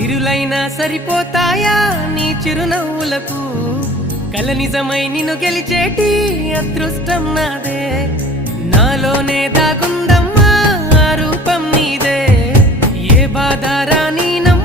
సిరులైనా సరిపోతాయా నీ చిరునవ్వులకు కల నిజమై నిన్ను గెలిచేటి అదృష్టం నాదే నాలోనే దాగుందమ్మా ఆ రూపం నీదే ఏ బాధ రాని